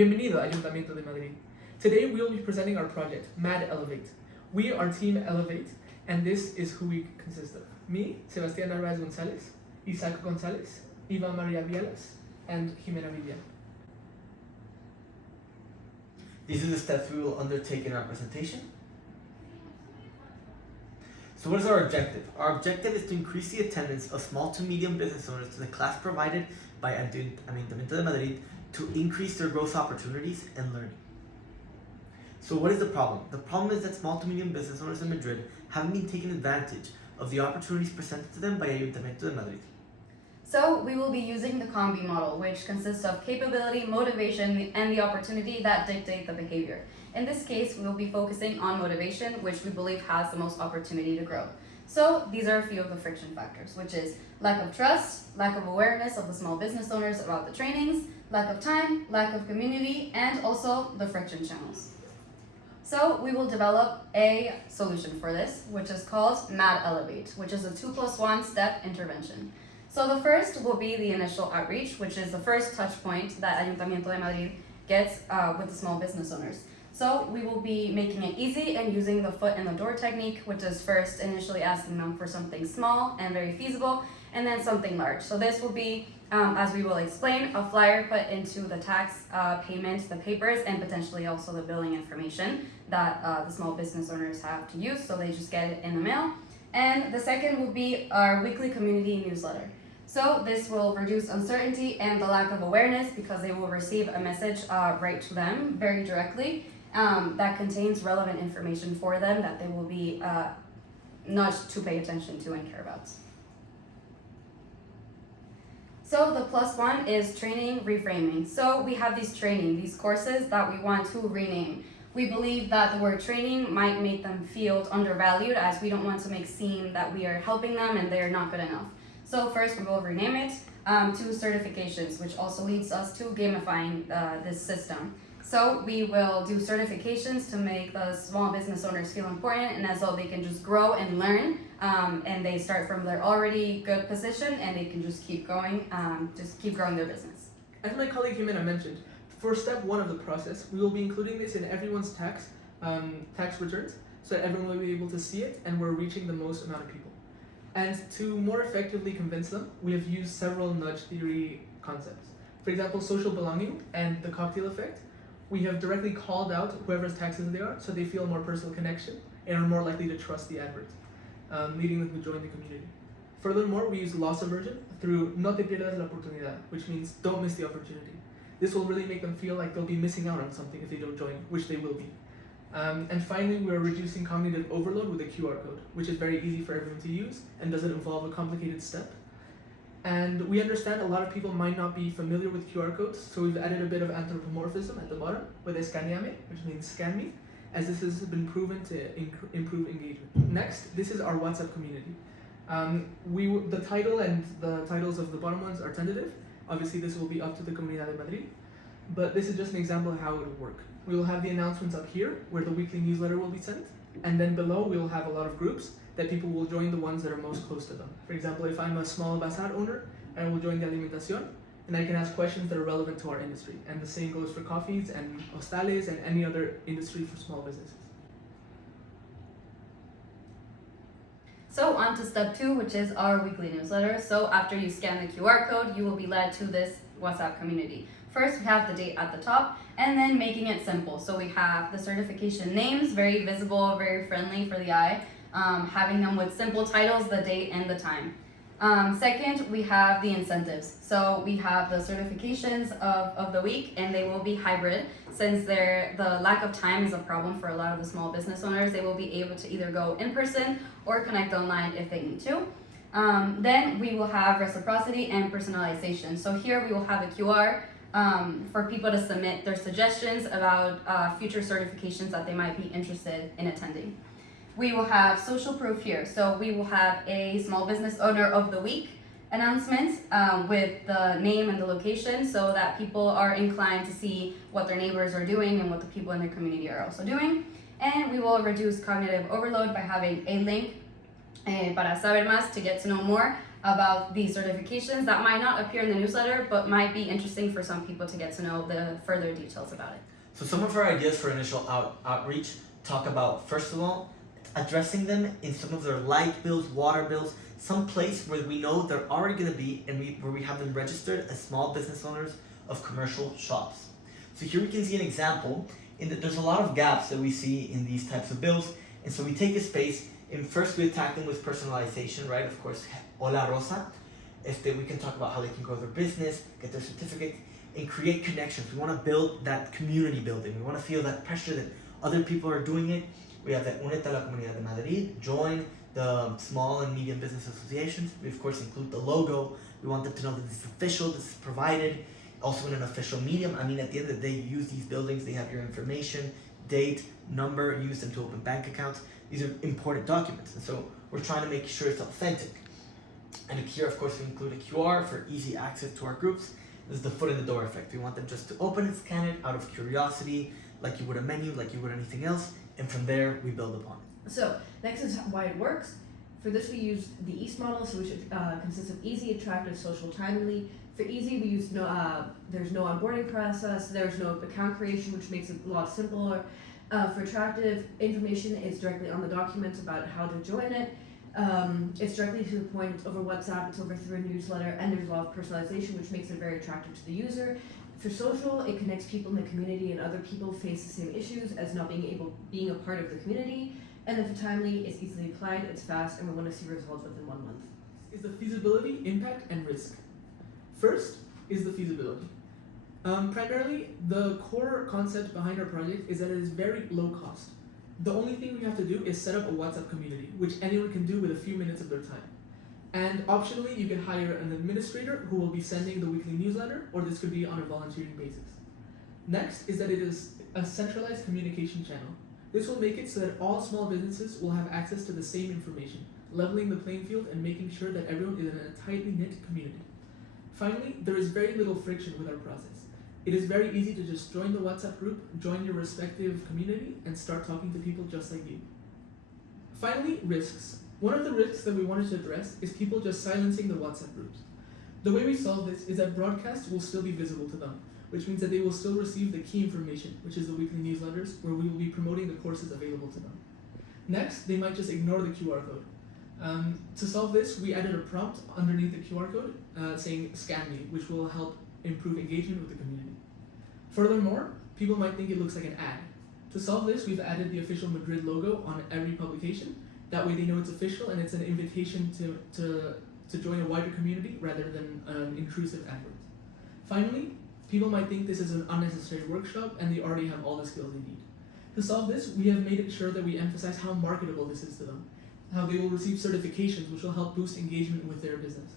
Bienvenido, Ayuntamiento de Madrid. Today we will be presenting our project, Mad Elevate. We are Team Elevate, and this is who we consist of. Me, Sebastián Narváez González, Isaac González, Eva-Maria and Jimena Villa. These are the steps we will undertake in our presentation. So what is our objective? Our objective is to increase the attendance of small to medium business owners to the class provided by Ayuntamiento de Madrid to increase their growth opportunities and learning. So what is the problem? The problem is that small to medium business owners in Madrid haven't been taking advantage of the opportunities presented to them by Ayuntamiento de Madrid. So we will be using the COMBI model, which consists of capability, motivation, and the opportunity that dictate the behavior. In this case, we will be focusing on motivation, which we believe has the most opportunity to grow. So these are a few of the friction factors, which is lack of trust, lack of awareness of the small business owners about the trainings, lack of time, lack of community, and also the friction channels. So we will develop a solution for this, which is called Mad Elevate, which is a 2+1 step intervention. So the first will be the initial outreach, which is the first touch point that Ayuntamiento de Madrid gets with the small business owners. So we will be making it easy and using the foot in the door technique, which is first initially asking them for something small and very feasible, and then something large. So this will be, as we will explain, a flyer put into the tax payment, the papers, and potentially also the billing information that the small business owners have to use, so they just get it in the mail. And the second will be our weekly community newsletter. So this will reduce uncertainty and the lack of awareness because they will receive a message right to them very directly that contains relevant information for them that they will be nudged to pay attention to and care about. So the +1 is training reframing. So we have these courses that we want to rename. We believe that the word training might make them feel undervalued, as we don't want to make seem that we are helping them and they are not good enough. So first we will rename it to certifications, which also leads us to gamifying this system. So we will do certifications to make the small business owners feel important and as though they can just grow and learn and they start from their already good position and they can just keep going, keep growing their business. As my colleague Jimena mentioned, for step 1 of the process, we will be including this in everyone's tax returns so that everyone will be able to see it and we're reaching the most amount of people. And to more effectively convince them, we have used several nudge theory concepts. For example, social belonging and the cocktail effect. We have directly called out whoever's taxes they are so they feel a more personal connection and are more likely to trust the advert, leading them to join the community. Furthermore, we use loss aversion through no te pierdas la oportunidad, which means don't miss the opportunity. This will really make them feel like they'll be missing out on something if they don't join, which they will be. And finally, we are reducing cognitive overload with a QR code, which is very easy for everyone to use and doesn't involve a complicated step. And we understand a lot of people might not be familiar with QR codes, so we've added a bit of anthropomorphism at the bottom with escaneame, which means scan me, as this has been proven to improve engagement. Next, this is our WhatsApp community. The title and the titles of the bottom ones are tentative. Obviously, this will be up to the Comunidad de Madrid, but this is just an example of how it will work. We will have the announcements up here, where the weekly newsletter will be sent, and then below we will have a lot of groups that people will join the ones that are most close to them. For example, if I'm a small bazar owner, I will join the alimentación, and I can ask questions that are relevant to our industry. And the same goes for coffees and hostales and any other industry for small businesses. So on to step 2, which is our weekly newsletter. So after you scan the QR code, you will be led to this WhatsApp community. First, we have the date at the top, and then making it simple. So we have the certification names, very visible, very friendly for the eye, having them with simple titles, the date, and the time. Second, we have the incentives. So we have the certifications of the week, and they will be hybrid. Since the lack of time is a problem for a lot of the small business owners, they will be able to either go in person or connect online if they need to. Then we will have reciprocity and personalization. So here we will have a QR for people to submit their suggestions about future certifications that they might be interested in attending. We will have social proof here. So we will have a small business owner of the week announcement with the name and the location so that people are inclined to see what their neighbors are doing and what the people in their community are also doing. And we will reduce cognitive overload by having a link para saber más, to get to know more, about these certifications that might not appear in the newsletter but might be interesting for some people to get to know the further details about it. So some of our ideas for initial outreach talk about, first of all, addressing them in some of their light bills, water bills, some place where we know they're already going to be and where we have them registered as small business owners of commercial shops. So here we can see an example in that there's a lot of gaps that we see in these types of bills, and so we take a space and first we attack them with personalization, right? Of course, Hola Rosa. We can talk about how they can grow their business, get their certificate, and create connections. We want to build that community building. We want to feel that pressure that other people are doing it. We have that Únete a la Comunidad de Madrid, join the small and medium business associations. We of course include the logo. We want them to know that this is official, this is provided, also in an official medium. I mean, at the end of the day, you use these buildings, they have your information, date, number, use them to open bank accounts. These are important documents, and so we're trying to make sure it's authentic. And here, of course, we include a QR for easy access to our groups. This is the foot in the door effect. We want them just to open and scan it out of curiosity, like you would a menu, like you would anything else, and from there we build upon it. So next is why it works. For this we use the EAST model, so which consists of easy, attractive, social, timely. For easy we use there's no onboarding process, there's no account creation, which makes it a lot simpler. For attractive, information is directly on the document about how to join it. It's directly to the point, it's over WhatsApp, it's over through a newsletter, and there's a lot of personalization, which makes it very attractive to the user. For social, it connects people in the community, and other people face the same issues as not being a part of the community. And then for timely, it's easily applied, it's fast, and we want to see results within 1 month. Is the feasibility, impact, and risk. First is the feasibility. Primarily, the core concept behind our project is that it is very low cost. The only thing we have to do is set up a WhatsApp community, which anyone can do with a few minutes of their time. And optionally, you can hire an administrator who will be sending the weekly newsletter, or this could be on a volunteering basis. Next is that it is a centralized communication channel. This will make it so that all small businesses will have access to the same information, leveling the playing field and making sure that everyone is in a tightly knit community. Finally, there is very little friction with our process. It is very easy to just join the WhatsApp group, join your respective community, and start talking to people just like you. Finally, risks. One of the risks that we wanted to address is people just silencing the WhatsApp groups. The way we solve this is that broadcasts will still be visible to them, which means that they will still receive the key information, which is the weekly newsletters, where we will be promoting the courses available to them. Next, they might just ignore the QR code. To solve this, we added a prompt underneath the QR code saying "Scan me," which will help improve engagement with the community. Furthermore, people might think it looks like an ad. To solve this, we've added the official Madrid logo on every publication. That way they know it's official and it's an invitation to join a wider community rather than an intrusive effort. Finally, people might think this is an unnecessary workshop and they already have all the skills they need. To solve this, we have made it sure that we emphasize how marketable this is to them, how they will receive certifications which will help boost engagement with their business.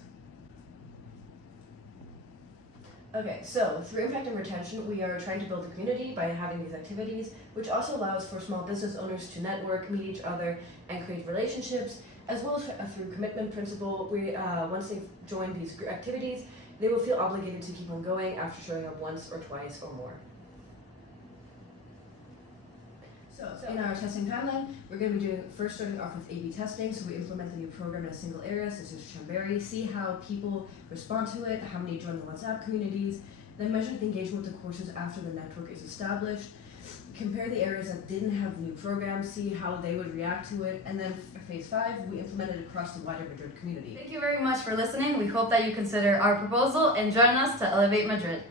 Okay, so through impact and retention, we are trying to build a community by having these activities, which also allows for small business owners to network, meet each other, and create relationships, as well as through commitment principle. Once they've joined these activities, they will feel obligated to keep on going after showing up once or twice or more. So in our testing timeline, we're going to be first starting off with A/B testing. So we implement the new program in a single area, such as Chambéry, see how people respond to it, how many join the WhatsApp communities, then measure the engagement with the courses after the network is established, compare the areas that didn't have the new program, see how they would react to it, and then phase 5, we implement it across the wider Madrid community. Thank you very much for listening. We hope that you consider our proposal and join us to elevate Madrid.